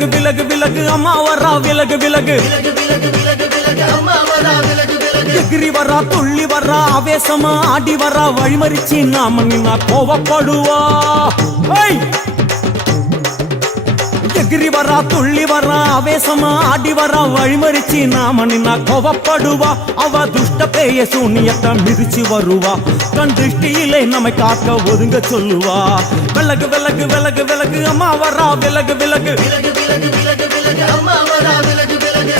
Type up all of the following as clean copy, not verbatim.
விலகு விலகு விலகு அம்மா வரா விலகு விலகு எகிரி வரா துள்ளி வரா ஆவேசமா ஆடி வரா வழிமறிச்சு நாம நின்னா கோவப்படுவா எகிரி வரா துள்ளி வரா ஆவேசமா ஆடி வரா வழிமறிச்சு நாம நின்னா கோவப்படுவா அவ துஷ்ட பேய சூனியத்தை மிதிச்சு வருவா கண் திருஷ்டியிலே நம்மை காக்க ஒதுங்க சொல்லுவா விலகு விலகு விலகு விலகு அம்மா வரா விலகு விலகு அம்மா வரா விலகு விலகு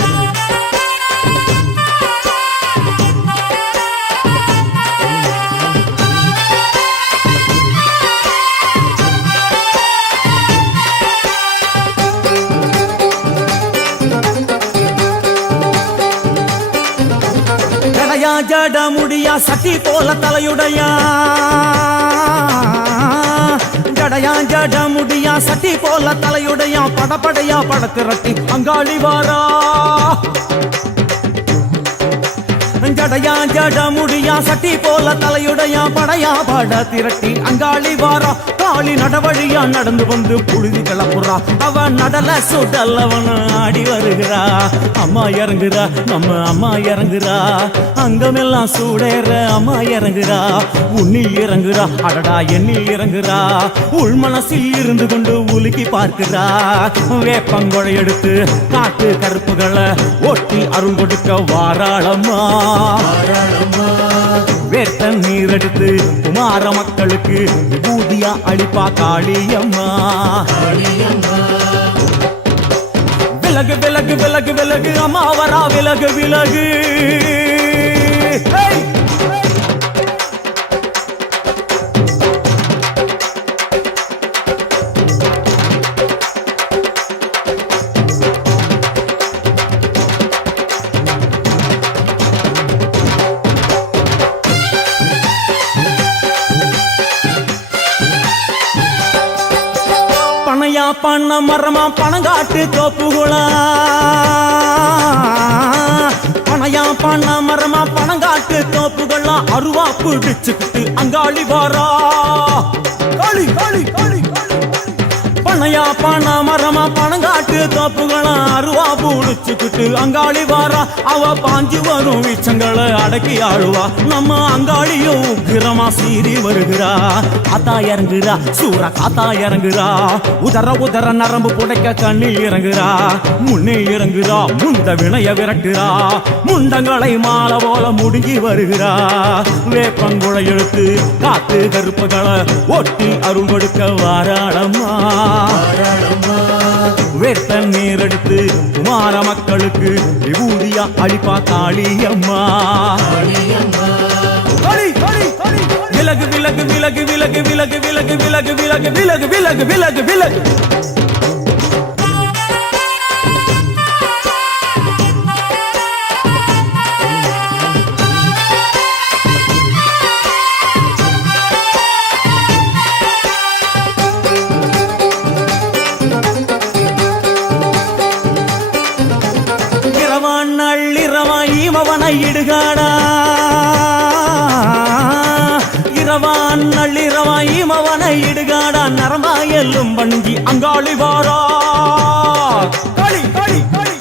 ஜட முடியா சட்டி போல தலையுடையா ஜடையா ஜட முடியா சட்டி போல தலையுடையா படப்படையா படத்திரட்டி அங்காளி வாரா ஜடையா ஜட முடியா சட்டி போல தலையுடையா படையா பட திரட்டி அங்காளி வாரா காளி நடவழியா நடந்து வந்து புழுதி கிளப்புறா அவ நடல சுடல்லவன ஆடி வருகிறா அம்மா இறங்குறா நம்ம அம்மா இறங்குறா அங்கமெல்லாம் சூடேற அம்மா இறங்குறா உன்னில் இறங்குறா அடடா எண்ணில் இறங்குறா உள் மனசில் இருந்து கொண்டு உலுக்கி பார்க்கிறா வேப்பங்கொழை எடுத்து காட்டு கருப்புகளை ஒட்டி அருள் கொடுக்க வாராளம்மா வேட்ட நீர் எடுத்து குமார மக்களுக்கு விபூதியா அளிப்பா காளியம்மா விலகு விலகு விலகு விலகு அம்மா வரா விலகு விலகு பனையா பண்ண மரமா பணங்காட்டு தோப்புகுளா பனையா பண்ண மரமா பணங்காட்டு தோப்புகளா அருவா பிடிச்சுக்கிட்டு அங்காளி வாரா காளி காளி காளி பனையா பண்ண மரமா பணங்காட்டு தோப்புகளா அருவா பிடிச்சுக்கிட்டு அங்காளி வாரா அவ பாஞ்சு வரும் வீச்சங்களை அடக்கி ஆளுவா நம்ம அங்காளியும் உக்கிரமா சீறி வருகிறா காத்தா இறங்குறா சூற காத்தா இறங்குறா உதர உதர நரம்பு புடைக்க கண்ணில் இறங்குறா முன்னே இறங்குறா முந்த வினைய விரட்டுறா முண்டங்களை மாலை போல முடுங்கி வருகிறா வேப்பங்குழை எடுத்து காத்து கருப்புகளை ஒட்டி அருள் கொடுக்க வாராளம்மா வேட்ட நீர் எடுத்து குமார மக்களுக்கு விபூதியா அளிப்பா காளியம்மா விலகு விலகு விலகு விலகு விலகு விலகு விலகு விலகு விலகு விலகு விலகு விலகு இமவனை இடுகாடா இரவான் நள்ளிரவா இமவனை இடுகாடா நரம்பா எல்லும் வண்டி அங்காளி வாரா காளி காளி காளி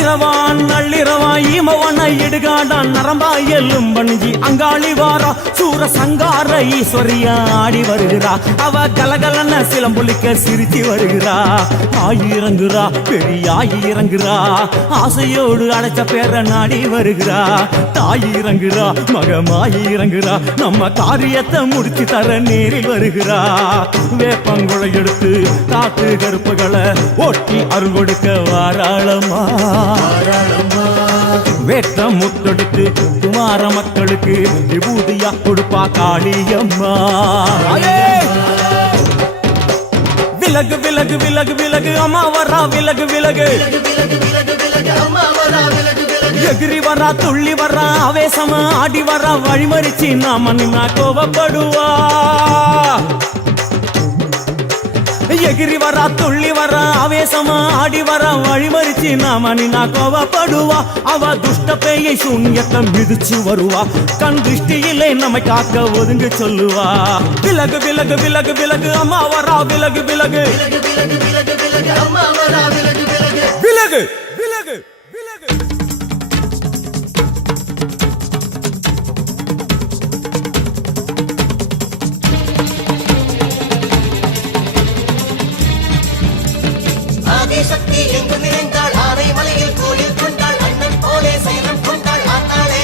இரவான் நள்ளிரவா இமவனை இடுகாடா நரம்பா எல்லும் வண்டி அங்காளி வாரா சூர சங்கார ஈஸ்வரியா ஆடி வருகிறா அவ கலகலன சிலம்புலிக்க சிரிச்சு வருகிறா ஆயிரங்குறா பெரிய ஆயிரங்குறா ஆசையோடு அடைச்ச பேர நாடி வருகிறா தாயிரங்குறா மகமாயிரங்குறா நம்ம காரியத்தை முடிச்சு தர நேரில் வருகிறா வேப்பங்குழை எடுத்து காட்டு கருப்புகளை ஒட்டி அருள் கொடுக்க வாராளம்மா வேட்ட முத்தெடுத்து குமார மக்களுக்கு விபூதியா கொடுப்பா காளியம்மா விலகு விலகு விலகு விலகு அம்மா வரா விலகு விலகு எகிரி வரா துள்ளி வரா ஆவேசமா ஆடி வரா வழிமறிச்சு நாம நின்னா கோவப்படுவா எகிரி வரா துள்ளி வரா ஆவேசமா ஆடி வரா வழிமறிச்சு நாம நின்னா கோவப்படுவா அவ துஷ்ட பேயை சூன்யத்தை மிதிச்சு வருவா கண் திருஷ்டியிலே நம்மை காக்க ஒதுங்க சொல்லுவா விலகு விலகு விலகு விலகு அம்மா வரா விலகு விலகு விலகு விலகு விலகு சக்தி எங்கு நிறைந்தாள் ஆனை மலையில் கோயில் கொண்டாள் அண்ணன் போலே சைலம் கொண்டாள் ஆத்தாளே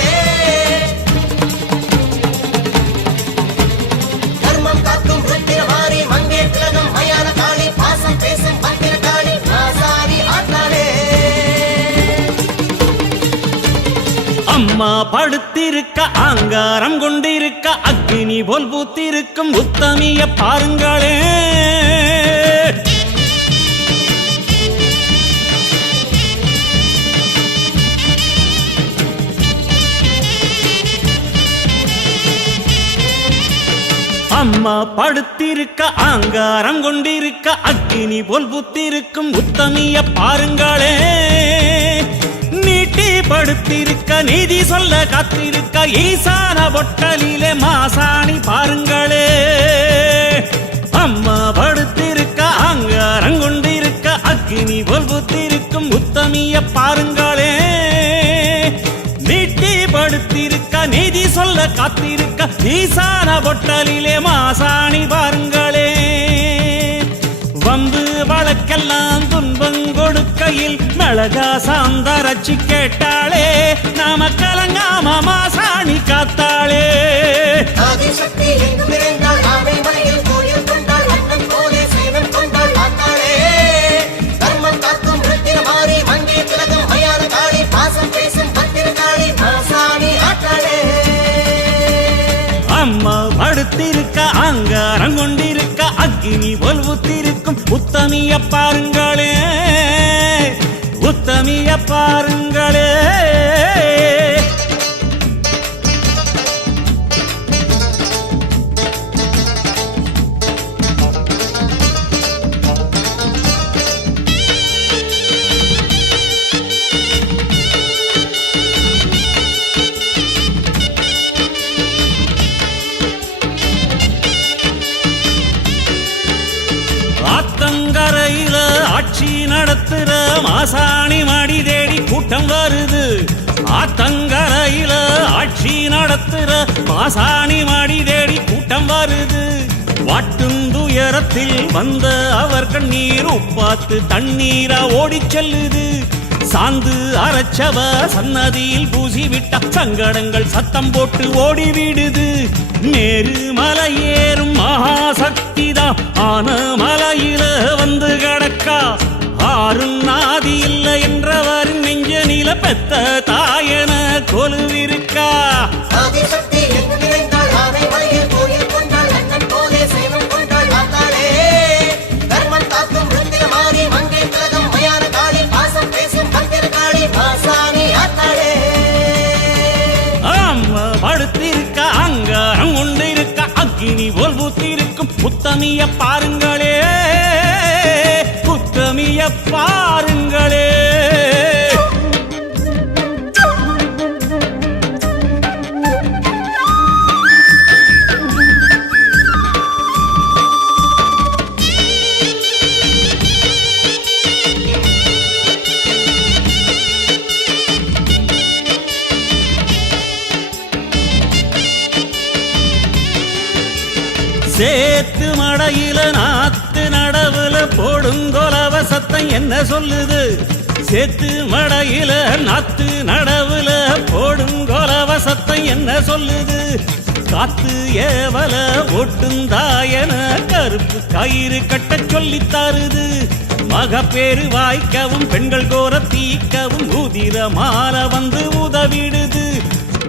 கர்மம் காக்கும் ருத்திரமாரி மங்கே திலகம் மயான காளி பாசம் பேசும் பத்திர காளி ஆசாரி ஆத்தாளே அம்மா படுத்திருக்க ஆங்காரம் கொண்டிருக்க அக்னி போல் பூத்திருக்கும் உத்தமிய பாருங்களே அம்மா படுத்திருக்க ஆங்காரம் கொண்டிருக்க அக்னி போல் புத்திருக்கும் உத்தமிய பாருங்களே நீட்டி படுத்திருக்க நீதி சொல்ல காத்திருக்க ஈசான பொட்டலிலே மாசாணி பாருங்களே அம்மா படுத்திருக்க ஆங்காரம் கொண்டிருக்க அக்னி போல் புத்திருக்கும் உத்தமிய பாருங்களே நீட்டி படுத்திருக்க நீதி சொல்ல காத்திருக்க ஈசான பொட்டலிலே மாசாணி பாருங்களே வம்பு வழக்கெல்லாம் துன்பம் கொடுக்கையில் மிளகா சாந்தரச்சி கேட்டாளே நாம கலங்காம மாசாணி காத்தாளே ஆதிசக்தி எங்கு நிறைந்தாள் ஆனை மலையில் கோயில் கொண்டாள் அண்ணன் போலே சைலம் கொண்டாள் ஆத்தாளே கர்மம் காக்கும் ருத்திரமாரி மங்கே திலகம் மயான காளி பாசம் பேசும் பத்திர காளி ஆசாரி ஆத்தாளே அம்மா படுத்திருக்க ஆங்காரம் கொண்டிருக்க அக்னி போல் புத்திருக்கும் உத்தமிய பாருங்களே உத்தமிய பாருங்களே ஆத்தங்கரையில ஆட்சி நடத்துற மாசாணி மடி தேடி கூட்டம் வருது ஆத்தங்கரையில ஆட்சி நடத்துற மாசாணி மடி தேடி கூட்டம் வருது வாட்டும் துயரத்தில் வந்த அவர் கண்ணீர் உப்பாத்து தண்ணீரா ஓடிச் செல்லுது சாந்து அரைச்சவ சன்னதியில் பூசிவிட்ட சங்கடங்கள் சத்தம் போட்டு ஓடிவிடுது நேரு மலையேறும் மகாசக்திதான் ஆன மலையில வந்து கிடக்கா ஆறும் நாதி இல்லை என்றவரின் நெஞ்ச நில பெத்த தாயன கொலுவிருக்கா ஆதிசக்தி எங்கு நிறைந்தாள் ஆனை மலையில் கோயில் கொண்டாள் அண்ணன் போலே சைலம் கொண்டாள் ஆத்தாளே கர்மம் காக்கும் ருத்திரமாரி மங்கே திலகம் மயான காளி பாசம் பேசும் பத்திர காளி ஆசாரி ஆத்தாளே ஆமா படுத்திருக்க அங்காரம் கொண்டிருக்க அக்னி போல் பூத்திருக்கும் உத்தமிய பாருங்களே உத்தமிய பாருங்களே சேத்து மடையில நாத்து நடவுல போடுங்கொலவ சத்தம் என்ன சொல்லுது சேத்து மடையில நாத்து நடவுல போடுங்கொலவ சத்தம் என்ன சொல்லுது காத்து ஏவல ஒட்டுந்தாயன கருப்பு கயிறு கட்ட சொல்லி தருது மகப்பேறு வாய்க்கவும் பெண்கள் கோர தீக்கவும் உதிர மால வந்து உதவிடுது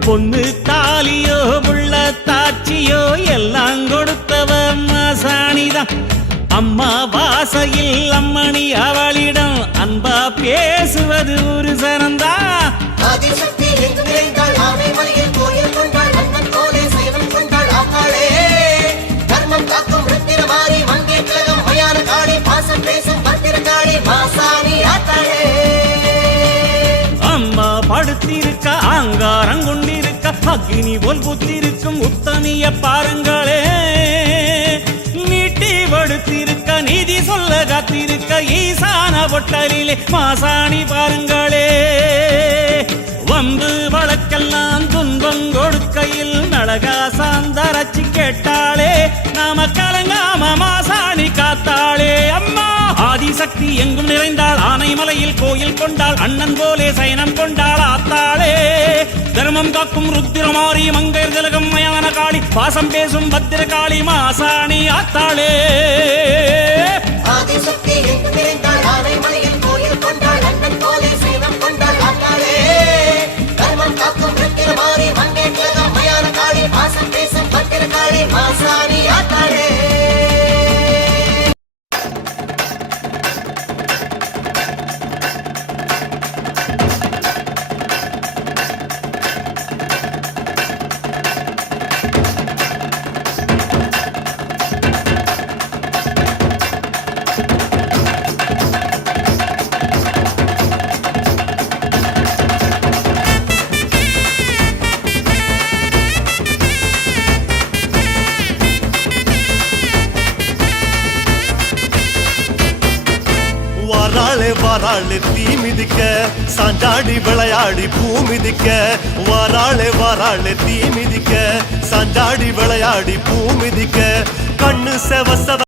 பொண்ணு தாலியோ புள்ள தாச்சியோ எல்லாம் கொடுத்தவ மாசாணிதான் அம்மா வாசையில் அம்மணி அவளிடம் அன்பா பேசுவது ஒரு சனந்தா ஆதிசக்தி எங்கு நிறைந்தாள் ஆனை மலையில் கோயில் கொண்டாள் அண்ணன் போலே சைலம் கொண்டாள் ஆத்தாளே கர்மம் காக்கும் ருத்திரமாரி மங்கே திலகம் மயான காளி இருக்க அக்னி போல் புத்திருக்கும் உத்தமிய பாருங்களே நீட்டி வடுத்திருக்க நீதி சொல்ல காத்திருக்க ஈசான பொட்டலிலே மாசாணி பாருங்களே வந்து வழக்கெல்லாம் துன்பம் கொடுக்கையில் நலகா சாந்தரச்சி கேட்டாளே நாம கலங்காம மாசாணி காத்தாளே அம்மா ஆதிசக்தி எங்கும் நிறைந்தாள் ஆனைமலையில் கோயில் கொண்டாள் அண்ணன் போலே சயனம் கொண்டாள் ஆத்தாளே தர்மம் காக்கும் ருத்திரமாரி மங்கையர் திலகம் மயான காளி பாசம் பேசும் பத்திரகாளி மாசாணி ஆத்தாளே ஆதிசக்தி எங்கும் நிறைந்தாள் ஆனைமலையில் கோயில் கொண்டாள் அண்ணன் போலே சேனம் கொண்டாள் ஆத்தாளே தர்மம் காக்கும் ருத்திரமாரி மங்கையர் திலகம் மயான காளி பாசம் பேசும் பத்திரகாளி மாசாணி ஆத்தாளே வாராளே தீ மிதிக்க சாஞ்சாடி விளையாடி பூ மிதிக்க வாராளே தீ மிதிக்க சாஞ்சாடி விளையாடி பூ மிதிக்க கண்ணு செவ